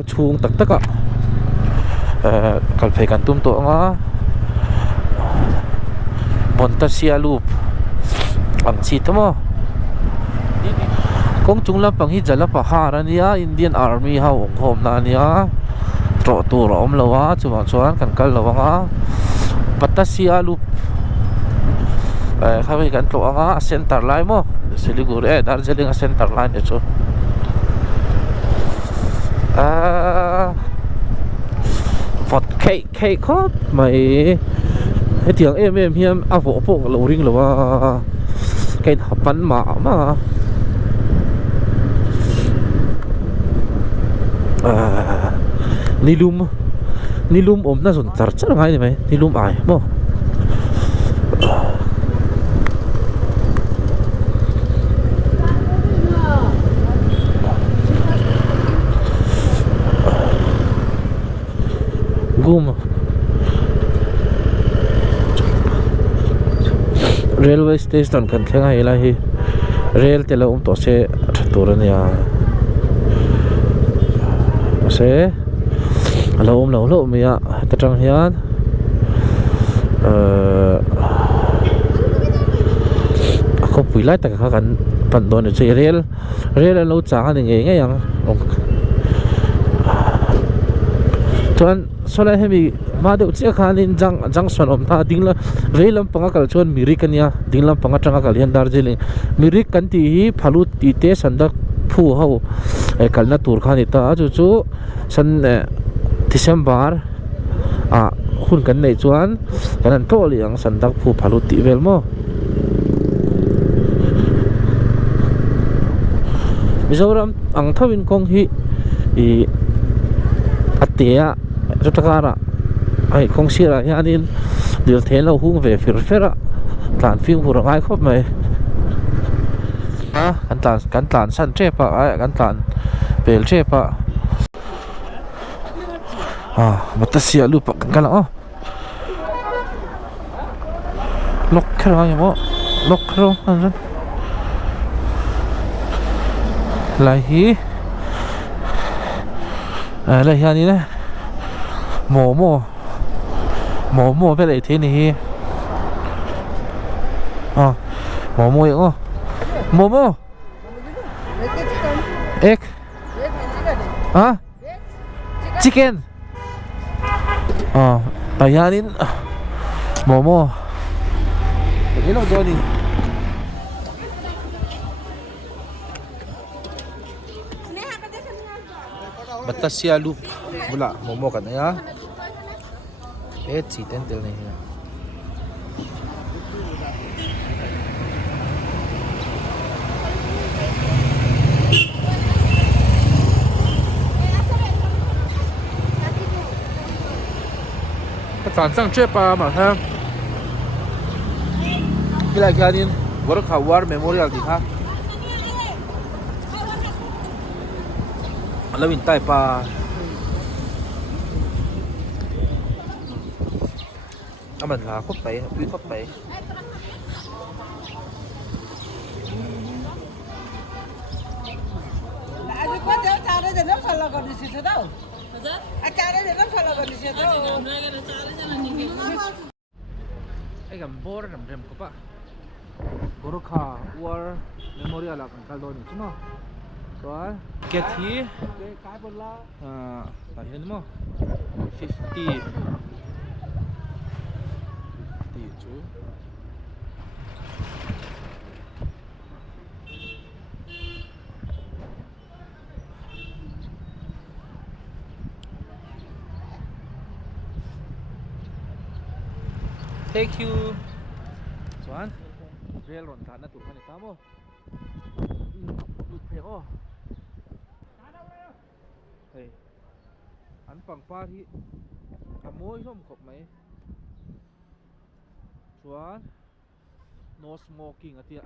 có chuông tắc tắc ạ. Cần phải cần tum tổ ngó Batasia Loop ang chi mo kung chung lam pang hi jala pa hara niya Indian Army ha ong hom na niya tro tu rom lawa chuan chuan kan kal lawanga Batasia Loop khawi kan tlo anga center line mo Siliguri Darjeeling center line chu Phật khay khót mày cái tiếng em hiếm vỗ bộ lẩu ring là cái hộp bắn mạ mà nilum ôm na rồi chặt chắc ngay này mày nilum ai mo gum railway station kan thlenga hela hi rail tela to se turania se lo mia tatang hian ko puilai tak kha kan pan don che rail lo chang ani nge yang tuan sola hemi ma de uchi khanin jang son om tha dingla reilam panga kal chon mirik ania dinglam panga tanga kal hian Darjeeling mirik kan ti hi phalu ti te sandak phu ho kalna tur khani ta chu san December hun kan nei chuan kan to liang sandak phu phalu ti vel mo Mizoram ang thawin kong hi I atia Jotakara ai không xia là nha nên điều thế là hung về phía phết ạ tlan phim của ai khóc mày cắn tlan săn chép ạ cắn tlan về chép ạ Batasia Loop cắn lắm lóc cái đó nhỉ lóc cái đó anh lại hi lại hi này nè mổ với lại thế này mổ vậy mổ egg chicken bayanin mổ cái nào rồi đi Batasia Loop bula momo kan ya si tentel này cái tlan sang chép mà ha cái này kia đi Gorkha War Memorial thì ha lâu in tai pa mình là khúc tẩy quý khúc tẩy ai cầm bor nằm rem của bạn Gorkha War Memorial là cần kaldo ni cuma rồi get hi cái bên lá tại hiện mo 50 chú thank you Soan rail ron thana tu khani tamo pheko hey an pang pa hi amoi som khop mai Soan no smoking atia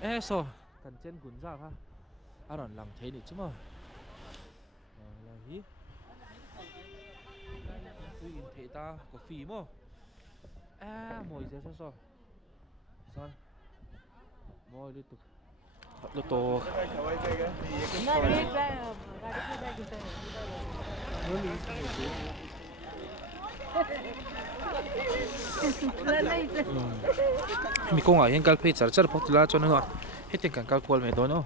hey so Kanchenjunga ha aron lang thấy được chứ mà là hi tôi nhìn thấy ta có phí mà mồi ra sao son mồi liên tục Lo to mi ko nga hian kal phei char char phot la chon nga heting kan kal kwal me do no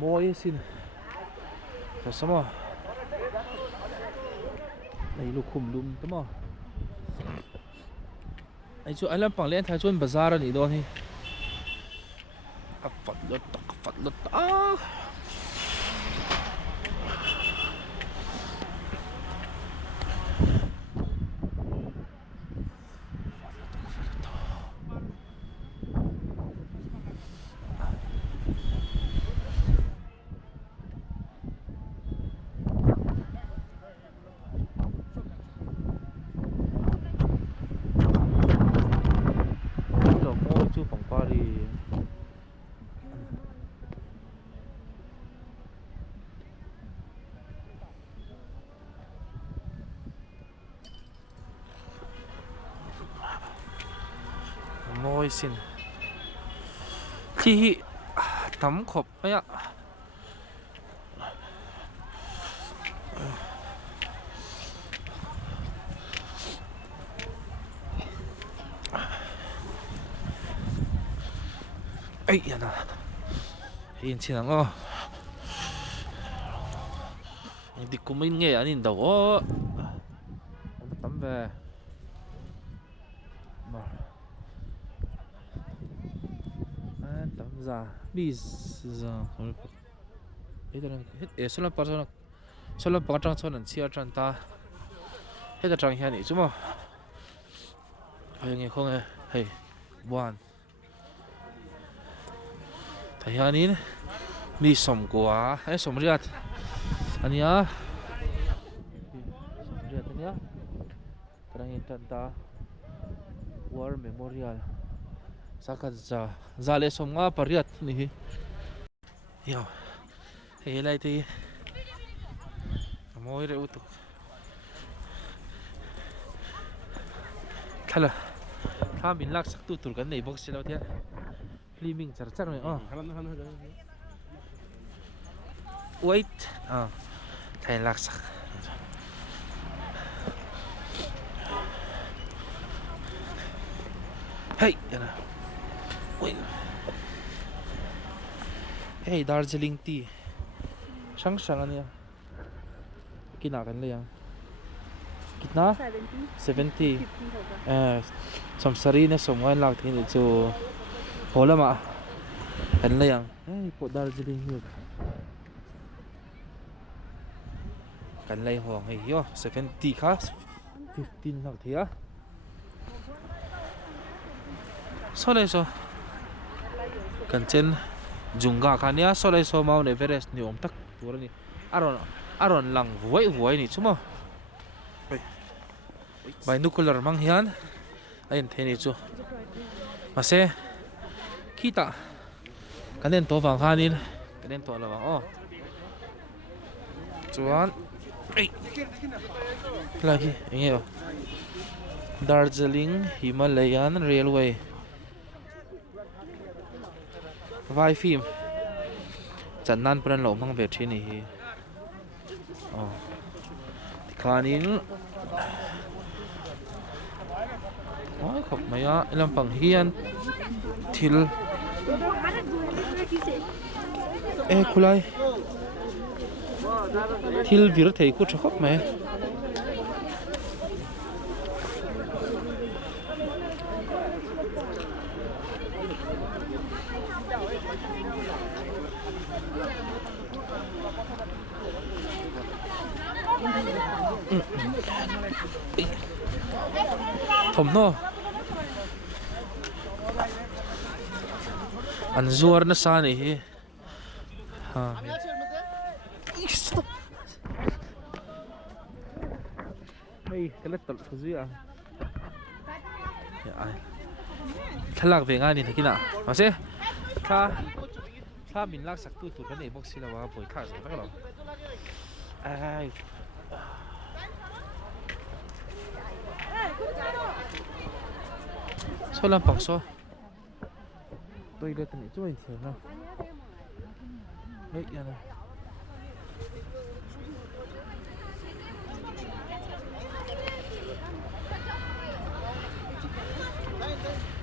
moi sin ta samo nei lu khum lum tamo ai chu alam pang len tha chun bazar ani do ni a fat lot a moi sin khi tắm khop ấy ạ ấy à hiện trên nó nhưng thì cũng mình nghe anh nhìn đầu tắm về mà tắm ra bây giờ hết rồi hết số lần bao trang số lần chia trang ta hết là trang hiện này chứ mà hay nghe không nghe hay buồn thấy anh ấy mi sòng quá hay sòng riết anh nhá sòng riết anh nhá trang hiện trang ta War Memorial sakat za le som nga pariat ni yo he lai ti moi re utu khala tham bin lak sak tu tur kan nei box lo thia filming char char me wait thai lak sak hey yana wait hey Darjeeling tea sang anh ya kina kan le yang kitna 70 samsari ne somngai lak thin chu holama kan le yang hey po Darjeeling hi kan le ho hey yo 70 kha 15 lak thia Soleso Kanchenjunga khania Soleso Mount Everest ni om tak turani aron lang vuai ni chuma binocular mang hian ain theni chu mase kita kanen to wang hanin kanen to lawang chuan ei lagi engeo Darjeeling Himalayan Railway vai phim chẳng nan pran lo mang về trên này khanin ôi khóc mày á làm bằng hian thil khulai thil vir thei ku khóc mày thom no an zuar na sa ni hi ha hey kala tal khuzi a ya ai thalak ve nga ni thakina mase tha min lak sak tu tur kan ei box sila wa boi tha sa ka lo ai soalan pakso toilet ni chuai thiam na hei yana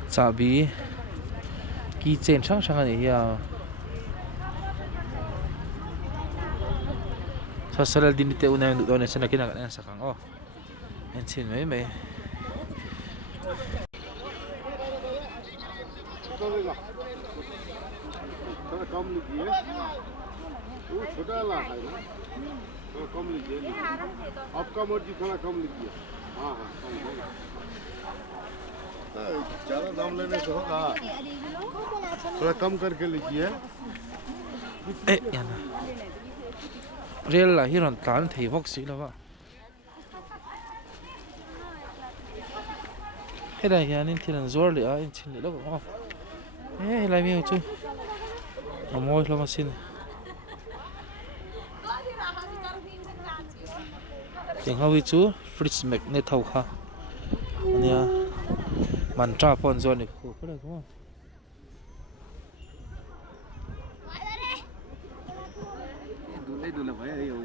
chabi keychain sang sang ani ya sasal din te unay do na sana kinakan sa kang oh ensin may थोड़ा कम लीजिए वो छोटा वाला है ना थोड़ा कम लीजिए आपका मर्जी थोड़ा कम लीजिए हाँ हाँ कम होगा ज़्यादा दाम लेने से होगा थोड़ा कम करके लीजिए yana real la hiron tlan thei bok si lawa hela yanin thiran zor le a in chin le lo oh lai mi chu amoi lo masin ting hawi chu fridge magnet thau kha ania man tra pon zon ni ko ko ko dule bhai ai ho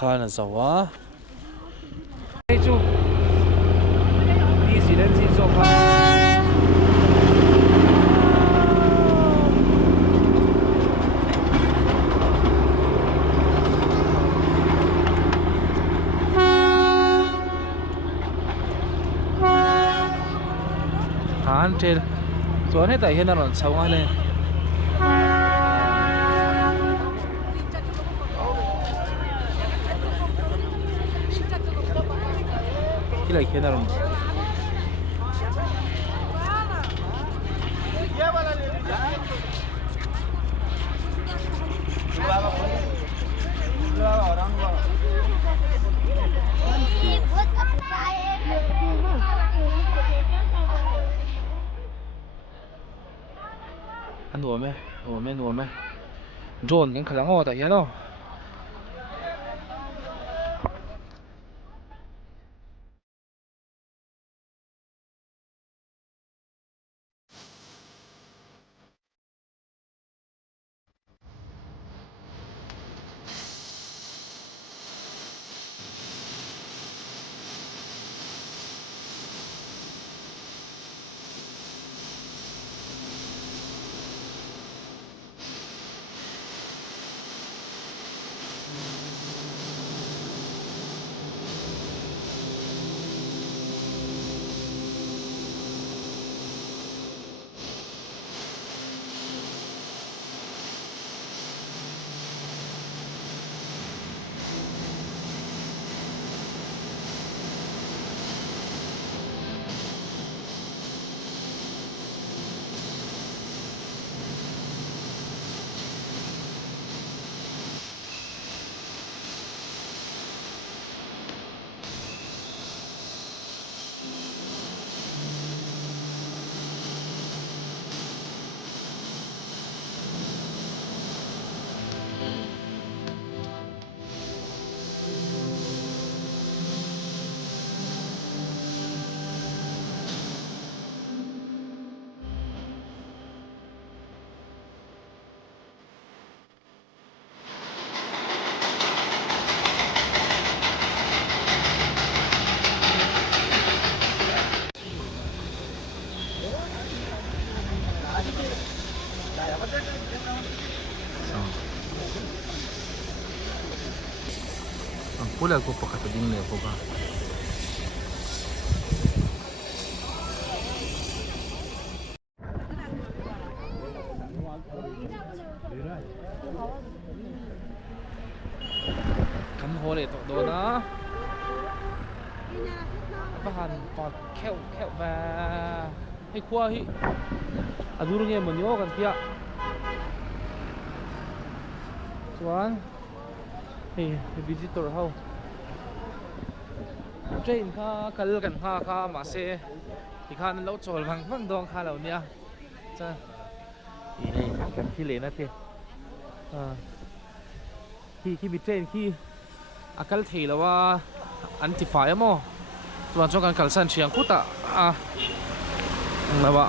khana zawa ai chu easy len chi zo kha han tel zo ne ta hian ron chawng ale kila hian ron nuo me drone kan khalang o ta hian o ang pula ko pakatading na ko ba kan hole to do na bahan pot kheu ba hay khua hi adur nge monyo kan pia chuan hey visitor how train kha kal kan ha kha ma se ti khan lo chol bang dong kha lo nia cha i nei kan thi le na the khi bị train khi akal thei lawa antify mo tuan chong kan kalsan chiang khuta lawa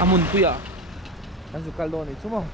amun puya kan su kaldo ni chumo